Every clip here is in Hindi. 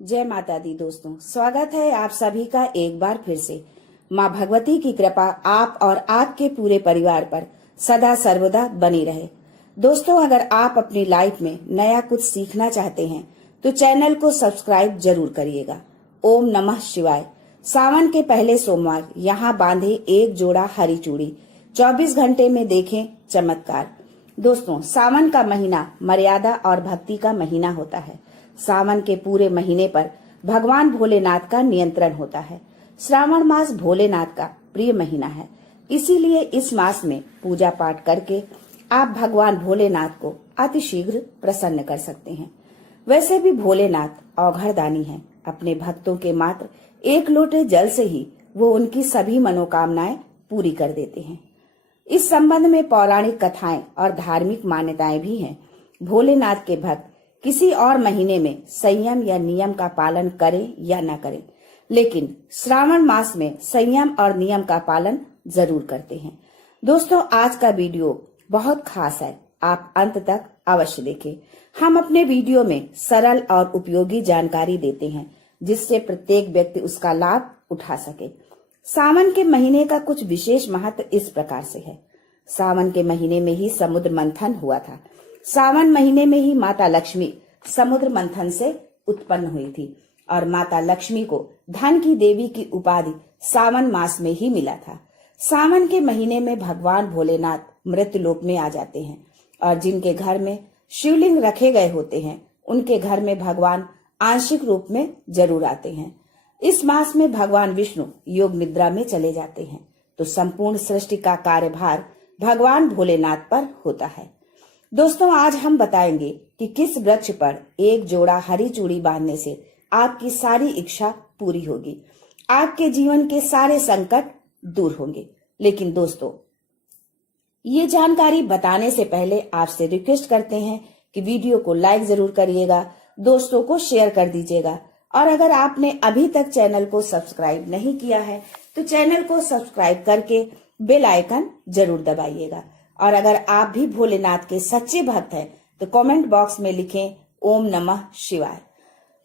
जय माता दी दोस्तों, स्वागत है आप सभी का एक बार फिर से। माँ भगवती की कृपा आप और आपके पूरे परिवार पर सदा सर्वदा बनी रहे। दोस्तों, अगर आप अपनी लाइफ में नया कुछ सीखना चाहते हैं तो चैनल को सब्सक्राइब जरूर करिएगा। ओम नमः शिवाय। सावन के पहले सोमवार यहाँ बांधे एक जोड़ा हरी चूड़ी, 24 घंटे में देखें चमत्कार। दोस्तों, सावन का महीना मर्यादा और भक्ति का महीना होता है। सावन के पूरे महीने पर भगवान भोलेनाथ का नियंत्रण होता है। श्रावण मास भोलेनाथ का प्रिय महीना है, इसीलिए इस मास में पूजा पाठ करके आप भगवान भोलेनाथ को अतिशीघ्र प्रसन्न कर सकते हैं। वैसे भी भोलेनाथ औघड़दानी हैं। अपने भक्तों के मात्र एक लोटे जल से ही वो उनकी सभी मनोकामनाएं पूरी कर देते हैं। इस संबंध में पौराणिक कथाएं और धार्मिक मान्यताएं भी हैं। भोलेनाथ के भक्त किसी और महीने में संयम या नियम का पालन करें या न करें, लेकिन श्रावण मास में संयम और नियम का पालन जरूर करते हैं। दोस्तों, आज का वीडियो बहुत खास है, आप अंत तक अवश्य देखें। हम अपने वीडियो में सरल और उपयोगी जानकारी देते हैं जिससे प्रत्येक व्यक्ति उसका लाभ उठा सके। सावन के महीने का कुछ विशेष महत्व इस प्रकार से है। सावन के महीने में ही समुद्र मंथन हुआ था। सावन महीने में ही माता लक्ष्मी समुद्र मंथन से उत्पन्न हुई थी और माता लक्ष्मी को धन की देवी की उपाधि सावन मास में ही मिला था। सावन के महीने में भगवान भोलेनाथ मृत्युलोक में आ जाते हैं और जिनके घर में शिवलिंग रखे गए होते हैं उनके घर में भगवान आंशिक रूप में जरूर आते हैं। इस मास में भगवान विष्णु योग निद्रा में चले जाते हैं, तो संपूर्ण सृष्टि का कार्यभार भगवान भोलेनाथ पर होता है। दोस्तों, आज हम बताएंगे कि किस वृक्ष पर एक जोड़ा हरी चूड़ी बांधने से आपकी सारी इच्छा पूरी होगी, आपके जीवन के सारे संकट दूर होंगे। लेकिन दोस्तों, ये जानकारी बताने से पहले आपसे रिक्वेस्ट करते हैं कि वीडियो को लाइक जरूर करिएगा, दोस्तों को शेयर कर दीजिएगा और अगर आपने अभी तक चैनल को सब्सक्राइब नहीं किया है तो चैनल को सब्सक्राइब करके बेल आइकन जरूर दबाइएगा। और अगर आप भी भोलेनाथ के सच्चे भक्त हैं तो कमेंट बॉक्स में लिखें ओम नमः शिवाय।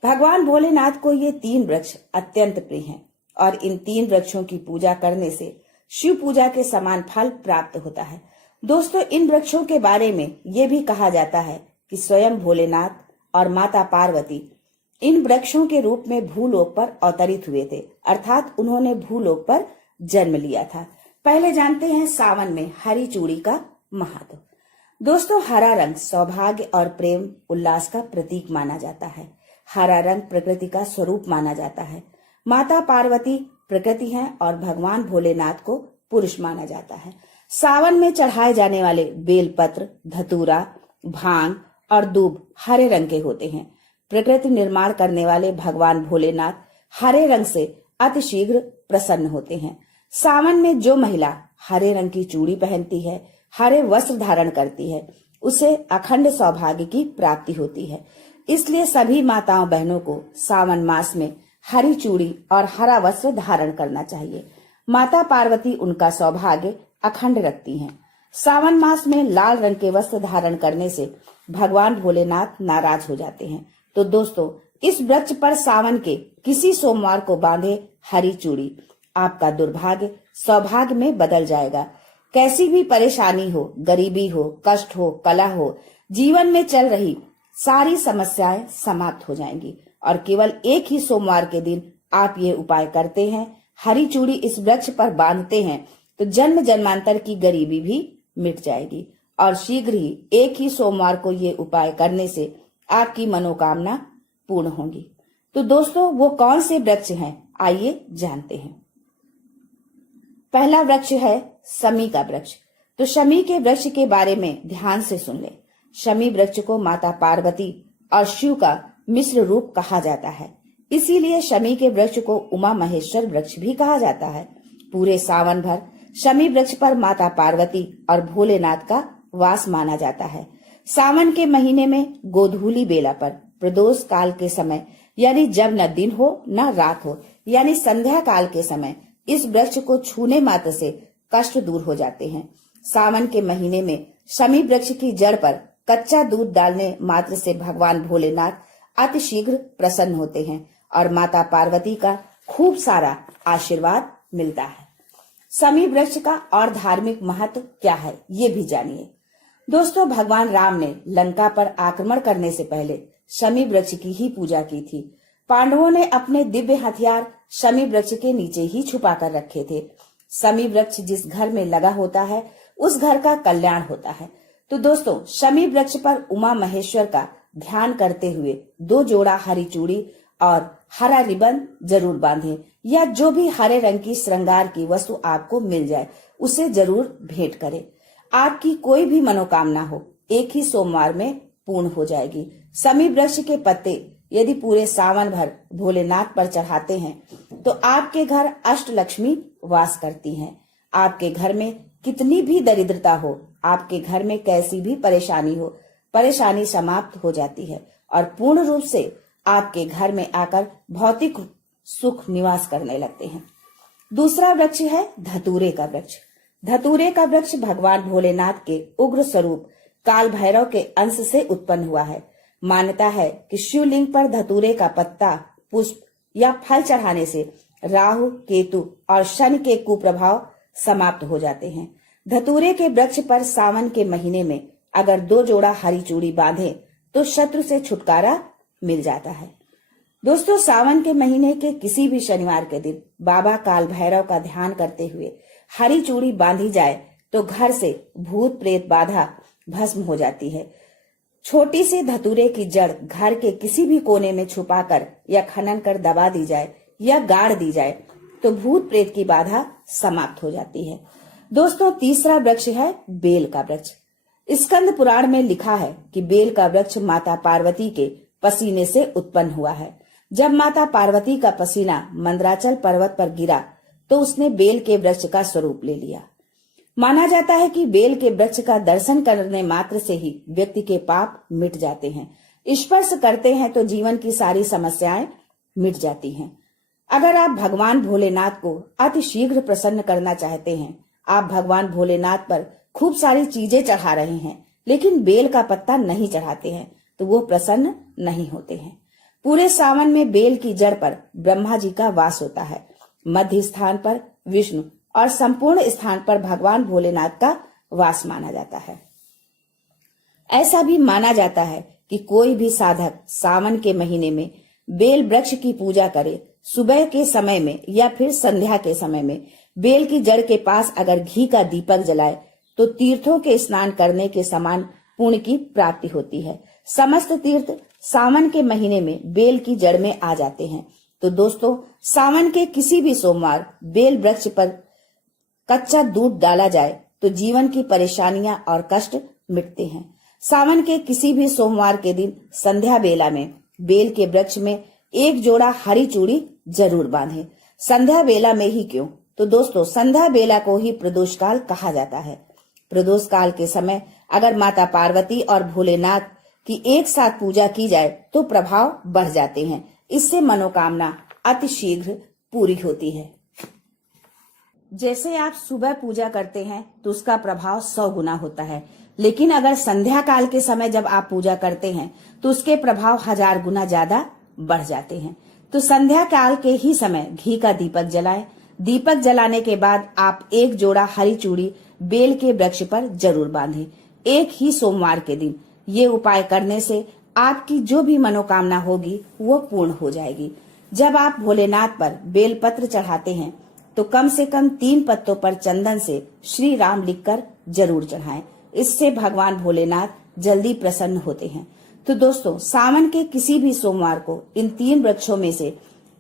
भगवान भोलेनाथ को ये 3 वृक्ष अत्यंत प्रिय हैं और इन 3 वृक्षों की पूजा करने से शिव पूजा के समान फल प्राप्त होता है। दोस्तों, इन वृक्षों के बारे में ये भी कहा जाता है कि स्वयं भोलेनाथ और माता पार्वती इन वृक्षों के रूप में भूलोक पर अवतरित हुए थे, अर्थात उन्होंने भूलोक पर जन्म लिया था। पहले जानते हैं सावन में हरी चूड़ी का महत्व। दोस्तों, हरा रंग सौभाग्य और प्रेम उल्लास का प्रतीक माना जाता है। हरा रंग प्रकृति का स्वरूप माना जाता है। माता पार्वती प्रकृति हैं और भगवान भोलेनाथ को पुरुष माना जाता है। सावन में चढ़ाए जाने वाले बेलपत्र, धतूरा, भांग और दूब हरे रंग के होते हैं। प्रकृति निर्माण करने वाले भगवान भोलेनाथ हरे रंग से अतिशीघ्र प्रसन्न होते हैं। सावन में जो महिला हरे रंग की चूड़ी पहनती है, हरे वस्त्र धारण करती है, उसे अखंड सौभाग्य की प्राप्ति होती है। इसलिए सभी माताओं बहनों को सावन मास में हरी चूड़ी और हरा वस्त्र धारण करना चाहिए। माता पार्वती उनका सौभाग्य अखंड रखती हैं। सावन मास में लाल रंग के वस्त्र धारण करने से भगवान भोलेनाथ नाराज हो जाते हैं। तो दोस्तों, इस वृक्ष पर सावन के किसी सोमवार को बांधे हरी चूड़ी आपका दुर्भाग्य सौभाग्य में बदल जाएगा। कैसी भी परेशानी हो, गरीबी हो, कष्ट हो, कलह हो, जीवन में चल रही सारी समस्याएं समाप्त हो जाएंगी। और केवल एक ही सोमवार के दिन आप ये उपाय करते हैं, हरी चूड़ी इस वृक्ष पर बांधते हैं, तो जन्म जन्मांतर की गरीबी भी मिट जाएगी। और शीघ्र ही एक ही सोमवार को ये उपाय करने से आपकी मनोकामना पूर्ण होगी। तो दोस्तों, वो कौन से वृक्ष हैं, आइए जानते हैं। पहला वृक्ष है शमी का वृक्ष। तो शमी के वृक्ष के बारे में ध्यान से सुन ले। शमी वृक्ष को माता पार्वती और शिव का मिश्र रूप कहा जाता है, इसीलिए शमी के वृक्ष को उमा महेश्वर वृक्ष भी कहा जाता है। पूरे सावन भर शमी वृक्ष पर माता पार्वती और भोलेनाथ का वास माना जाता है। सावन के महीने में गोधूली बेला पर प्रदोष काल के समय, यानी जब न दिन हो न रात हो, यानी संध्या काल के समय इस वृक्ष को छूने मात्र से कष्ट दूर हो जाते हैं। सावन के महीने में शमी वृक्ष की जड़ पर कच्चा दूध डालने मात्र से भगवान भोलेनाथ अतिशीघ्र प्रसन्न होते हैं और माता पार्वती का खूब सारा आशीर्वाद मिलता है। शमी वृक्ष का और धार्मिक महत्व क्या है, ये भी जानिए। दोस्तों, भगवान राम ने लंका पर आक्रमण करने से पहले शमी वृक्ष की ही पूजा की थी। पांडवों ने अपने दिव्य हथियार शमी वृक्ष के नीचे ही छुपा कर रखे थे। शमी वृक्ष जिस घर में लगा होता है उस घर का कल्याण होता है। तो दोस्तों, शमी वृक्ष पर उमा महेश्वर का ध्यान करते हुए 2 जोड़ा हरी चूड़ी और हरा रिबन जरूर बांधें, या जो भी हरे रंग की श्रृंगार की वस्तु आपको मिल जाए उसे जरूर भेंट करें। आपकी कोई भी मनोकामना हो एक ही सोमवार में पूर्ण हो जाएगी। शमी वृक्ष के पत्ते यदि पूरे सावन भर भोलेनाथ पर चढ़ाते हैं तो आपके घर अष्टलक्ष्मी वास करती हैं। आपके घर में कितनी भी दरिद्रता हो, आपके घर में कैसी भी परेशानी हो, परेशानी समाप्त हो जाती है और पूर्ण रूप से आपके घर में आकर भौतिक सुख निवास करने लगते हैं। दूसरा वृक्ष है धतूरे का वृक्ष। धतूरे का वृक्ष भगवान भोलेनाथ के उग्र स्वरूप काल भैरव के अंश से उत्पन्न हुआ है। मान्यता है कि शिवलिंग पर धतूरे का पत्ता, पुष्प या फल चढ़ाने से राहु, केतु और शनि के कुप्रभाव समाप्त हो जाते हैं। धतूरे के वृक्ष पर सावन के महीने में अगर 2 जोड़ा हरी चूड़ी बांधे तो शत्रु से छुटकारा मिल जाता है। दोस्तों, सावन के महीने के किसी भी शनिवार के दिन बाबा काल भैरव का ध्यान करते हुए हरी चूड़ी बांधी जाए तो घर से भूत प्रेत बाधा भस्म हो जाती है। छोटी सी धतूरे की जड़ घर के किसी भी कोने में छुपाकर या खनन कर दबा दी जाए या गाड़ दी जाए तो भूत प्रेत की बाधा समाप्त हो जाती है। दोस्तों, तीसरा वृक्ष है बेल का वृक्ष। स्कंद पुराण में लिखा है कि बेल का वृक्ष माता पार्वती के पसीने से उत्पन्न हुआ है। जब माता पार्वती का पसीना मंदराचल पर्वत पर गिरा तो उसने बेल के वृक्ष का स्वरूप ले लिया। माना जाता है कि बेल के वृक्ष का दर्शन करने मात्र से ही व्यक्ति के पाप मिट जाते हैं। स्पर्श करते हैं तो जीवन की सारी समस्याएं मिट जाती हैं। अगर आप भगवान भोलेनाथ को अति शीघ्र प्रसन्न करना चाहते हैं, आप भगवान भोलेनाथ पर खूब सारी चीजें चढ़ा रहे हैं लेकिन बेल का पत्ता नहीं चढ़ाते हैं, तो वो प्रसन्न नहीं होते हैं। पूरे सावन में बेल की जड़ पर ब्रह्मा जी का वास होता है, मध्य स्थान पर विष्णु और संपूर्ण स्थान पर भगवान भोलेनाथ का वास माना जाता है। ऐसा भी माना जाता है कि कोई भी साधक सावन के महीने में बेल वृक्ष की पूजा करे, सुबह के समय में या फिर संध्या के समय में बेल की जड़ के पास अगर घी का दीपक जलाए तो तीर्थों के स्नान करने के समान पुण्य की प्राप्ति होती है। समस्त तीर्थ सावन के महीने में बेल की जड़ में आ जाते हैं। तो दोस्तों, सावन के किसी भी सोमवार बेल वृक्ष पर कच्चा दूध डाला जाए तो जीवन की परेशानियां और कष्ट मिटते हैं। सावन के किसी भी सोमवार के दिन संध्या बेला में बेल के वृक्ष में 1 जोड़ा हरी चूड़ी जरूर बांधें। संध्या बेला में ही क्यों? तो दोस्तों, संध्या बेला को ही प्रदोष काल कहा जाता है। प्रदोष काल के समय अगर माता पार्वती और भोलेनाथ की एक साथ पूजा की जाए तो प्रभाव बढ़ जाते हैं। इससे मनोकामना अतिशीघ्र पूरी होती है। जैसे आप सुबह पूजा करते हैं तो उसका प्रभाव 100 गुना होता है, लेकिन अगर संध्या काल के समय जब आप पूजा करते हैं तो उसके प्रभाव 1000 गुना ज्यादा बढ़ जाते हैं। तो संध्या काल के ही समय घी का दीपक जलाएं। दीपक जलाने के बाद आप 1 जोड़ा हरी चूड़ी बेल के वृक्ष पर जरूर बांधें, एक ही सोमवार के दिन। ये उपाय करने से आपकी जो भी मनोकामना होगी वो पूर्ण हो जाएगी। जब आप भोलेनाथ पर बेल पत्र चढ़ाते हैं तो कम से कम 3 पत्तों पर चंदन से श्री राम लिखकर जरूर चढ़ाएं। इससे भगवान भोलेनाथ जल्दी प्रसन्न होते हैं। तो दोस्तों, सावन के किसी भी सोमवार को इन 3 वृक्षों में से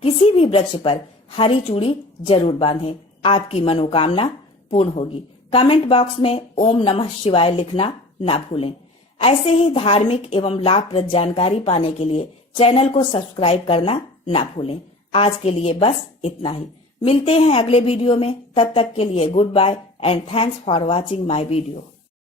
किसी भी वृक्ष पर हरी चूड़ी जरूर बांधें, आपकी मनोकामना पूर्ण होगी। कमेंट बॉक्स में ओम नमः शिवाय लिखना ना भूलें। ऐसे ही धार्मिक एवं लाभप्रद जानकारी पाने के लिए चैनल को सब्सक्राइब करना ना भूलें। आज के लिए बस इतना ही। मिलते हैं अगले वीडियो में। तब तक के लिए goodbye and thanks for watching my video.